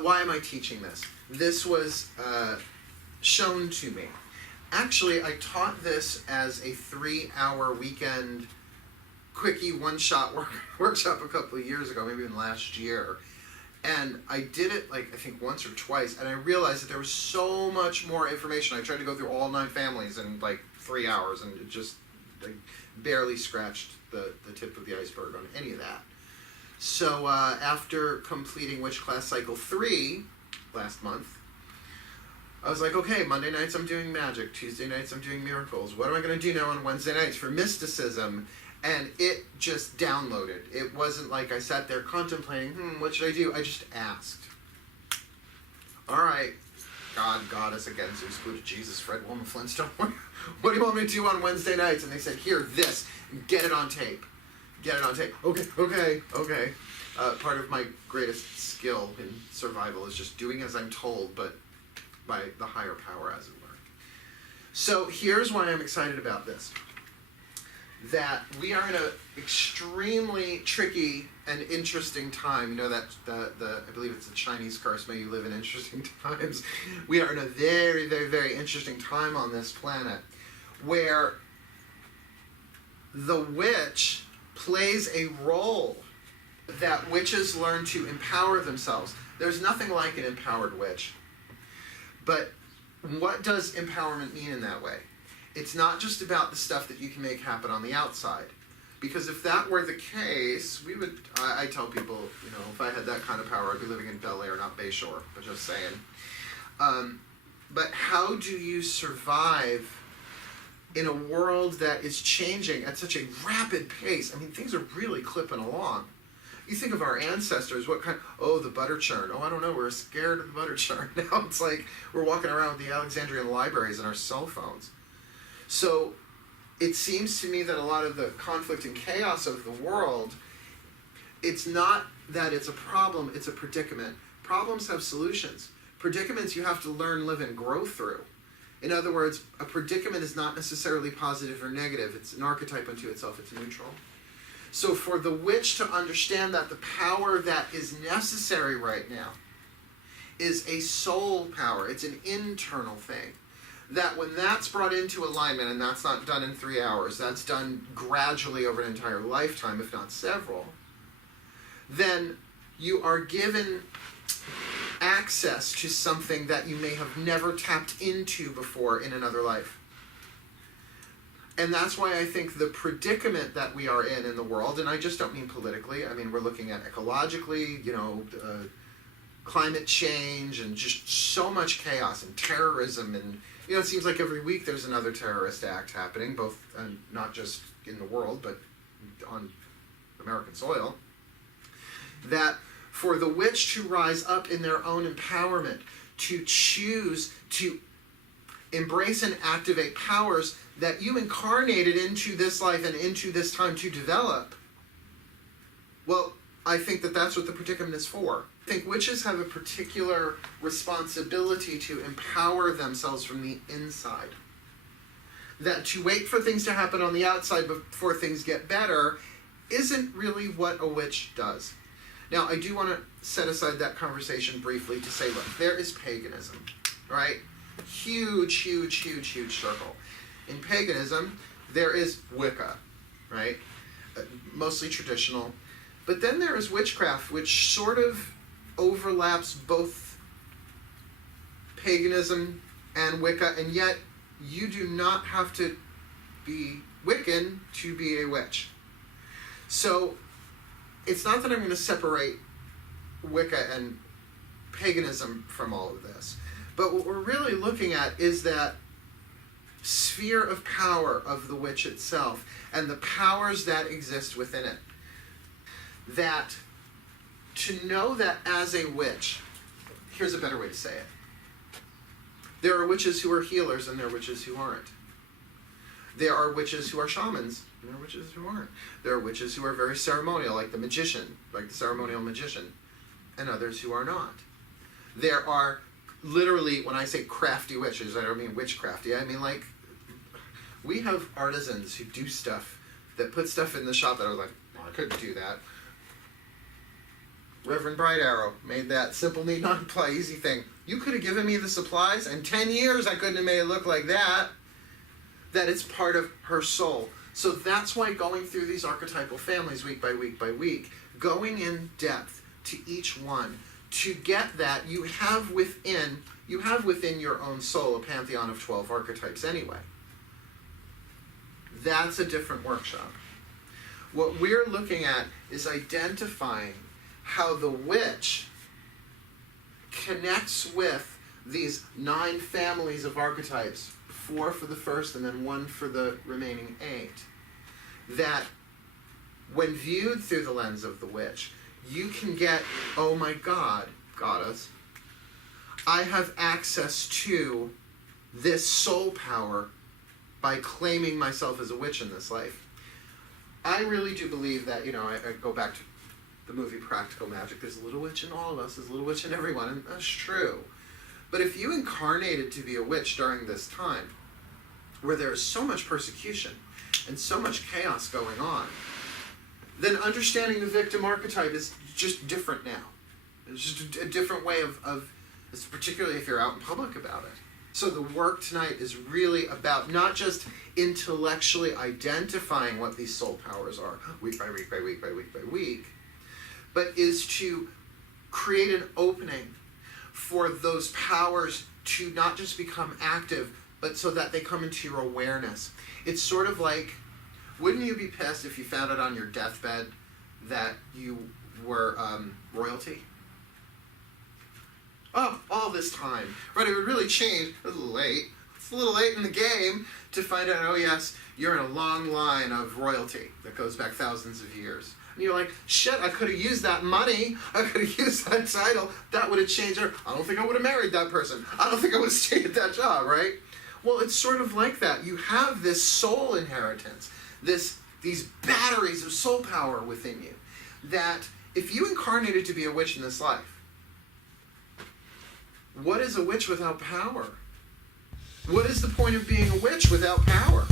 why am I teaching this? This was shown to me. Actually, I taught this as a 3-hour weekend quickie one-shot workshop a couple of years ago, maybe even last year. And I did it, like, I think once or twice, and I realized that there was so much more information. I tried to go through all 9 families in, like, 3 hours, and it just barely scratched the tip of the iceberg on any of that. So after completing Witch Class Cycle 3 last month, I was like, okay, Monday nights I'm doing magic, Tuesday nights I'm doing miracles. What am I going to do now on Wednesday nights for mysticism? And it just downloaded. It wasn't like I sat there contemplating, what should I do? I just asked. All right, God, Goddess, again, Zeus, Buddha, Jesus, Fred, Wilma, Flintstone. What do you want me to do on Wednesday nights? And they said, here, this, get it on tape. Get it on tape. Okay. Part of my greatest skill in survival is just doing as I'm told, but by the higher power, as it were. So here's why I'm excited about this. That we are in an extremely tricky and interesting time. You know that I believe it's a Chinese curse, may you live in interesting times. We are in a very, very, very interesting time on this planet where the witch plays a role that witches learn to empower themselves. There's nothing like an empowered witch. But what does empowerment mean in that way? It's not just about the stuff that you can make happen on the outside. Because if that were the case, we would, I tell people, you know, if I had that kind of power, I'd be living in Bel Air, not Bayshore, but just saying. But how do you survive in a world that is changing at such a rapid pace? I mean, things are really clipping along. You think of our ancestors, what kind, the butter churn. I don't know, we're scared of the butter churn. Now it's like we're walking around with the Alexandrian libraries and our cell phones. So it seems to me that a lot of the conflict and chaos of the world, it's not that it's a problem, it's a predicament. Problems have solutions. Predicaments you have to learn, live, and grow through. In other words, a predicament is not necessarily positive or negative. It's an archetype unto itself. It's neutral. So for the witch to understand that the power that is necessary right now is a soul power. It's an internal thing. That when that's brought into alignment, and that's not done in 3 hours, that's done gradually over an entire lifetime, if not several, then you are given access to something that you may have never tapped into before in another life. And that's why I think the predicament that we are in the world, and I just don't mean politically, I mean we're looking at ecologically, climate change, and just so much chaos and terrorism, and it seems like every week there's another terrorist act happening, both not just in the world, but on American soil. That for the witch to rise up in their own empowerment, to choose to embrace and activate powers that you incarnated into this life and into this time to develop, well, I think that that's what the predicament is for. I think witches have a particular responsibility to empower themselves from the inside. That to wait for things to happen on the outside before things get better isn't really what a witch does. Now, I do want to set aside that conversation briefly to say, look, there is paganism, right? Huge, huge, huge, huge circle. In paganism, there is Wicca, right? Mostly traditional. But then there is witchcraft, which sort of overlaps both paganism and Wicca, and yet you do not have to be Wiccan to be a witch. So it's not that I'm going to separate Wicca and paganism from all of this, but what we're really looking at is that sphere of power of the witch itself and the powers that exist within it. That to know that as a witch, here's a better way to say it. There are witches who are healers and there are witches who aren't. There are witches who are shamans and there are witches who aren't. There are witches who are very ceremonial, like the magician, like the ceremonial magician, and others who are not. There are literally, when I say crafty witches, I don't mean witchcrafty, I mean like, we have artisans who do stuff, that put stuff in the shop that are like, well, I couldn't do that. Reverend Bright Arrow made that simple, need not apply, easy thing. You could have given me the supplies, and 10 years I couldn't have made it look like that. That it's part of her soul. So that's why going through these archetypal families week by week by week, going in depth to each one, to get that, you have within your own soul a pantheon of 12 archetypes anyway. That's a different workshop. What we're looking at is identifying how the witch connects with these 9 families of archetypes, 4 for the first and then 1 for the remaining 8. That when viewed through the lens of the witch, you can get, oh my God, goddess, I have access to this soul power by claiming myself as a witch in this life. I really do believe that, I go back to the movie Practical Magic, there's a little witch in all of us, there's a little witch in everyone, and that's true. But if you incarnated to be a witch during this time, where there is so much persecution and so much chaos going on, then understanding the victim archetype is just different now. It's just a different way of particularly if you're out in public about it. So the work tonight is really about not just intellectually identifying what these soul powers are, week by week by week by week by week, but is to create an opening for those powers to not just become active, but so that they come into your awareness. It's sort of like, wouldn't you be pissed if you found out on your deathbed that you were royalty? Oh, all this time. Right, it would really change. It's a little late. It's a little late in the game to find out, oh yes, you're in a long line of royalty that goes back thousands of years. And you're like, shit, I could have used that money. I could have used that title. That would have changed her. I don't think I would have married that person. I don't think I would have stayed at that job, right? Well, it's sort of like that. You have this soul inheritance, these batteries of soul power within you, that if you incarnated to be a witch in this life, what is a witch without power? What is the point of being a witch without power?